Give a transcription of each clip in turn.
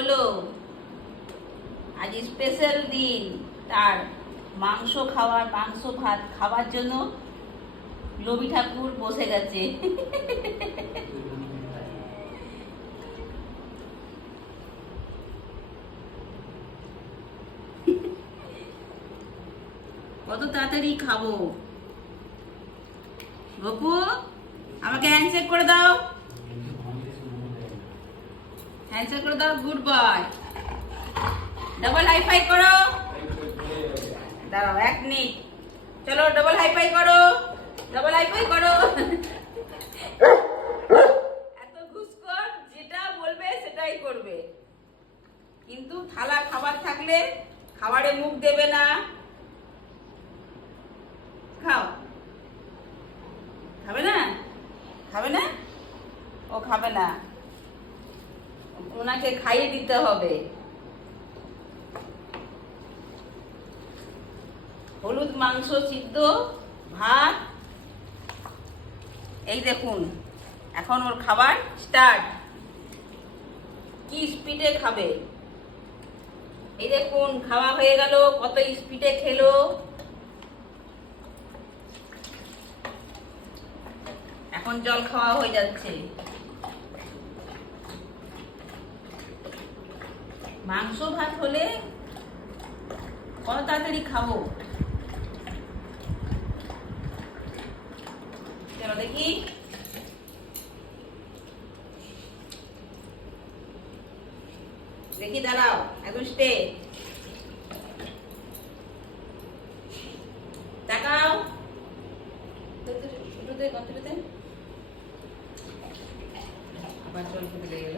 হলো? আজ স্পেশাল দিন, তার মাংস ভাত খাওয়ার জন্য লবি ঠাকুর বসে গেছে। কত তাড়াতাড়ি খাবো? গপু, আমাকে হ্যান্ডশেক করে দাও, হ্যান্ডশেক করে দাও। Good boy. Double high five করো। দাঁড়াও 1 মিনিট। চলো ডবল হাই ফাই করো, ডবল হাই ফাই করো। এত ঘুষখোর, যেটা বলবে সেটাই করবে, কিন্তু থালা খাবার থাকলে খাবারে মুখ দেবে না। খাও। খাবে না? খাবে না? ও খাবে না, ওনাকে খাইয়ে দিতে হবে। হলুদ মাংস সিদ্ধ, ভাত। এই দেখুন, এখন ওর খাবার স্টার্ট। কি স্পিডে খাবে! এই দেখুন, খাওয়া হয়ে গেল, কত স্পিডে খেলো। এখন জল খাওয়া হয়ে যাচ্ছে। মাংস ভাত হলে কত তাড়াতাড়ি খাবো। চলো দেখি। দেখি, দাঁড়াও, একদম স্টে। তাকাও। আবার জল ফুটে লেগে গেল।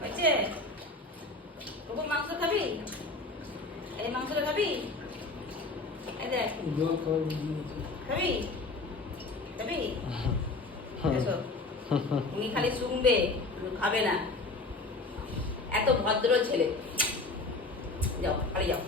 হয়েছে? ওপো, মাংস খাবি? এই মাংসটা খাবি? এই দেখ, খাবি? খাবি? এসো। উনি খালি শুনবে, খাবে না। এত ভদ্র ছেলে। যাও, খালি যাও।